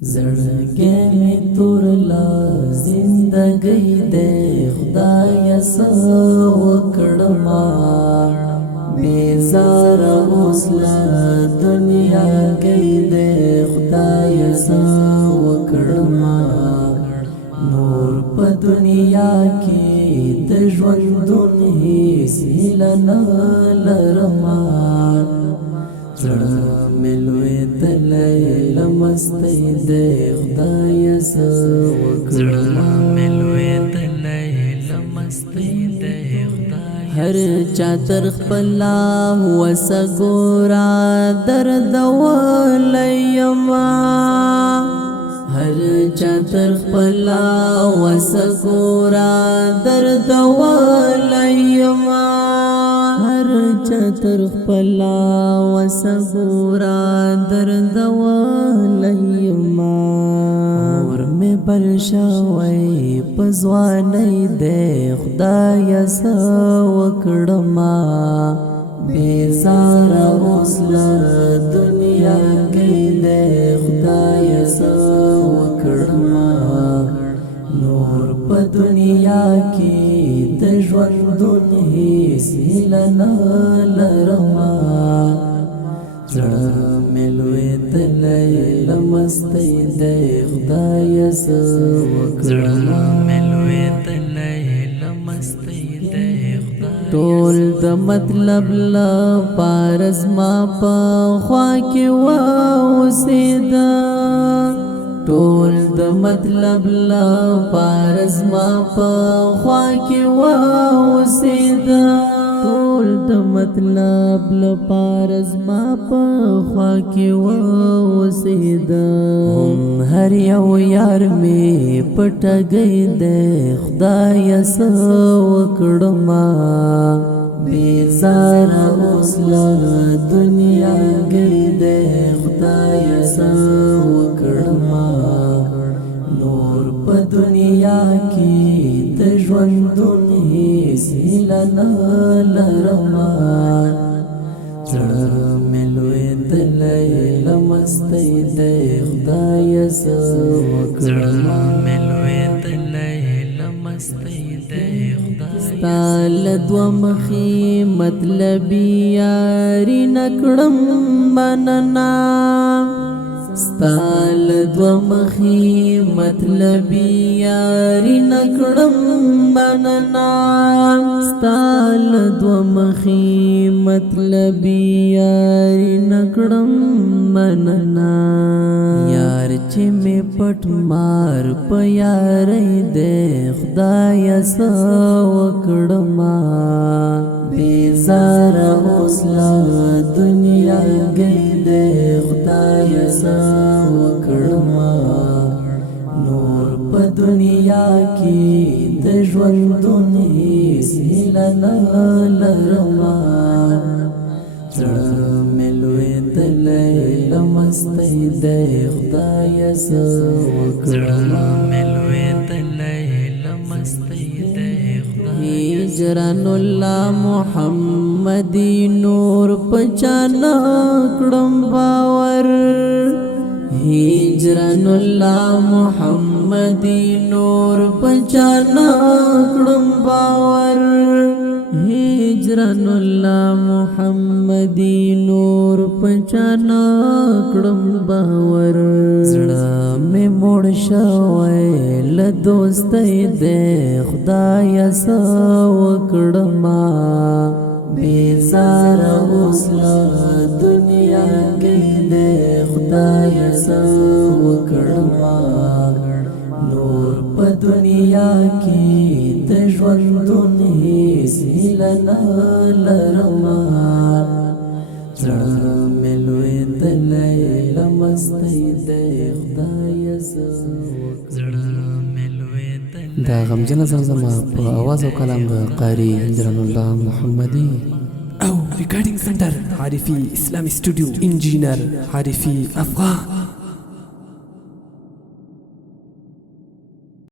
زړګی می تور لا زندګی دې خدای سو وکړما بیزار اوسلا دنیا گئی دې خدای سو وکړما نور په دنیا کې د ژوندون هیڅ هیله نه لرما زړه مې لوی تللی لمستی دی خدای څه وکړما هر چا تر خپله وسه ګوره درد وليما هر چا تر خپله وسه ګوره درد وليما هر چا تر خپلا وسګورا درد وليما اور می برشوي پزواني دې خدای سو وکړما بیزار اوسلا دنیا کې دې خدای سو وکړما نور په دنیا کې د ژوندون هیڅ هیله نه لرما زړه مې لوی تللی لمستی دی خدای څه وکړما ټول د مطلب لپاره زما په خوا کې واوسېده ټول د مطلب لپاره زما په خوا کې واوسېده ټول د مطلب لپاره زما په خوا کې واوسېده هر یو یار مې پټګی دی خدای څه وکړما بیزار اوسلا دنیا گئی دی خدای څه وکړما نور په دنیا کې د ژوندون هیڅ هیله نه لرما زړه مې لوی تللی لمستی دی خدای څه وکړما ستا له دوه مخې مطلبي یاري نه کړم مننه ستا له دوه مخې مطلبي یاري نه کړم مننه ستا له دوه مخې مطلبي یاري نه کړم مننه یار چې مې پټ مار په یارۍ دی خدای څه وکړما بیزار اوسلا دنیا گئی دی خدای څه وکړما نور په دنیا کې د ژوندون هیڅ هیله نه لرما زړه مې لوی تللی لمستی دی خدای څه وکړما هجران الله محمدي نور پچانا کړم باور هجران الله محمدي نور پچانا کړم باور هجران الله محمدي نور پچانا کړم باور زړه مې موړ شوی له دوستۍ دی خدای څه وکړما بیزار اوسلا دنیا کې دی خدای څه وکړما نور په دنیا کې د ژوندون هیڅ هیله نه لرما زړه مې لوی تللی لمستی دی خدای څه دا غمجنه زمزمه په اواز او کلام د قاری هجران الله محمدي او ریکارډینګ سنټر عارفي اسلامي سټوډیو انجینر عارفي افغان